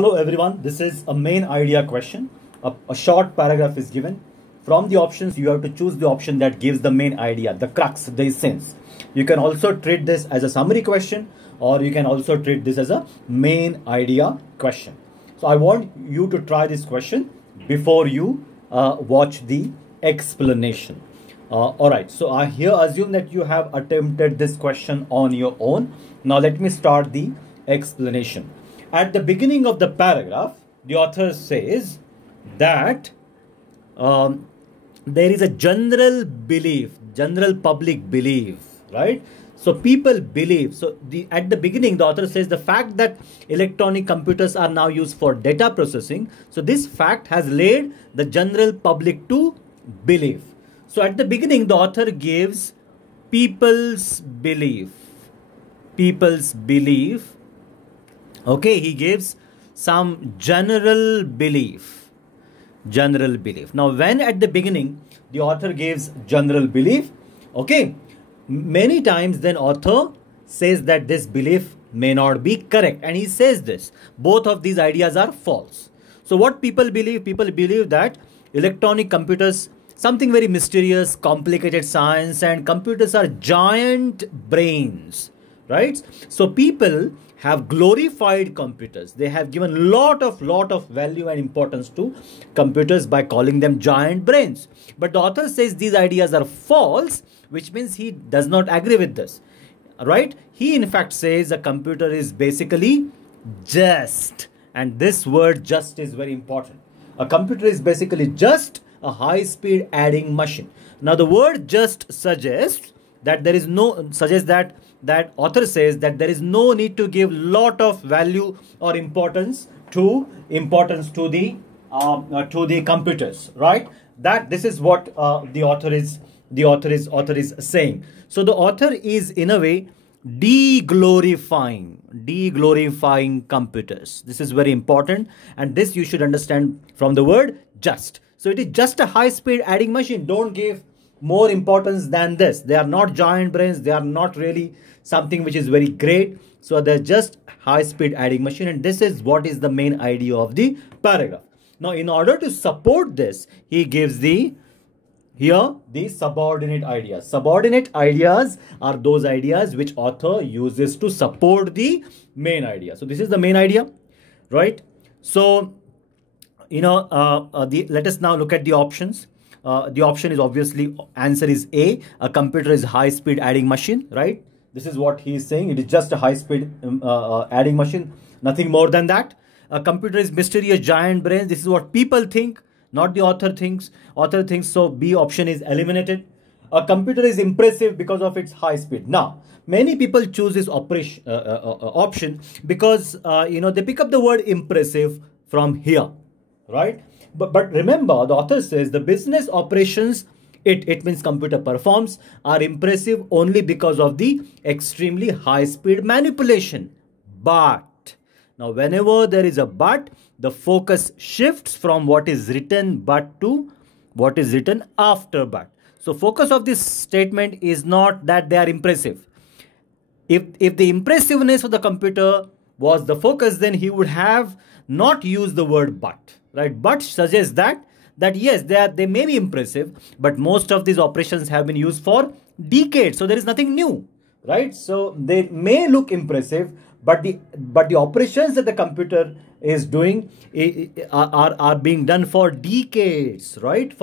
Hello everyone, this is a main idea question. A short paragraph is given. From the options, you have to choose the option that gives the main idea, the crux, the essence. You can also treat this as a summary question, or you can also treat this as a main idea question. So I want you to try this question before you watch the explanation. Alright, so I here assume that you have attempted this question on your own. Now let me start the explanation. At the beginning of the paragraph, the author says that there is a general belief, general public belief, right? So people believe. So at the beginning, the author says the fact that electronic computers are now used for data processing. So this fact has led the general public to believe. So at the beginning, the author gives people's belief. People's belief. Okay, he gives some general belief. General belief. Now, when at the beginning, the author gives general belief, okay, many times then author says that this belief may not be correct. And he says this. Both of these ideas are false. So what people believe that electronic computers, something very mysterious, complicated science, and computers are giant brains, right? So people have glorified computers. They have given lot of value and importance to computers by calling them giant brains. But the author says these ideas are false, which means he does not agree with this, right? He in fact says a computer is basically just, and this word just is very important. A computer is basically just a high-speed adding machine. Now the word just suggests that there is no, that author says that there is no need to give lot of value or importance to the computers, right? That this is what the author is saying. So the author is in a way deglorifying computers. This is very important, and this you should understand from the word just. So it is just a high-speed adding machine. Don't give more importance than this. They are not giant brains. They are not really something which is very great. So they're just high-speed adding machine. And this is what is the main idea of the paragraph. Now, in order to support this, he gives the subordinate ideas. Subordinate ideas are those ideas which author uses to support the main idea. So this is the main idea, right? So, let us now look at the options. The option is obviously, answer is A. A computer is high-speed adding machine, right? This is what he is saying. It is just a high-speed adding machine, nothing more than that. A computer is mysterious giant brains. This is what people think, not the author thinks. Author thinks, so B option is eliminated. A computer is impressive because of its high speed. Now, many people choose this option because they pick up the word impressive from here, right? But remember, the author says the business operations, it means computer performs, are impressive only because of the extremely high speed manipulation. But now whenever there is a but, the focus shifts from what is written but to what is written after but. So focus of this statement is not that they are impressive. If the impressiveness of the computer was the focus, then he would have not used the word but. Right, but suggests that yes, they may be impressive, but most of these operations have been used for decades, so there is nothing new, right? So they may look impressive, but the operations that the computer is doing are being done for decades, right?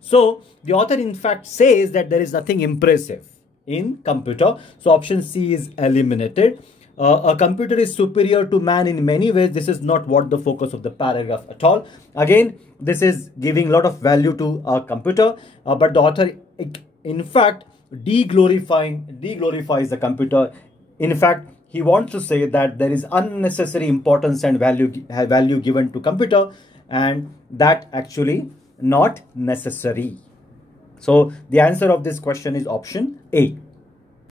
So the author in fact says that there is nothing impressive in computer. So option C is eliminated. A computer is superior to man in many ways. This is not what the focus of the paragraph at all. Again, this is giving a lot of value to a computer, but the author in fact deglorifies the computer. In fact, he wants to say that there is unnecessary importance and value given to computer, and that actually not necessary. So the answer of this question is option A.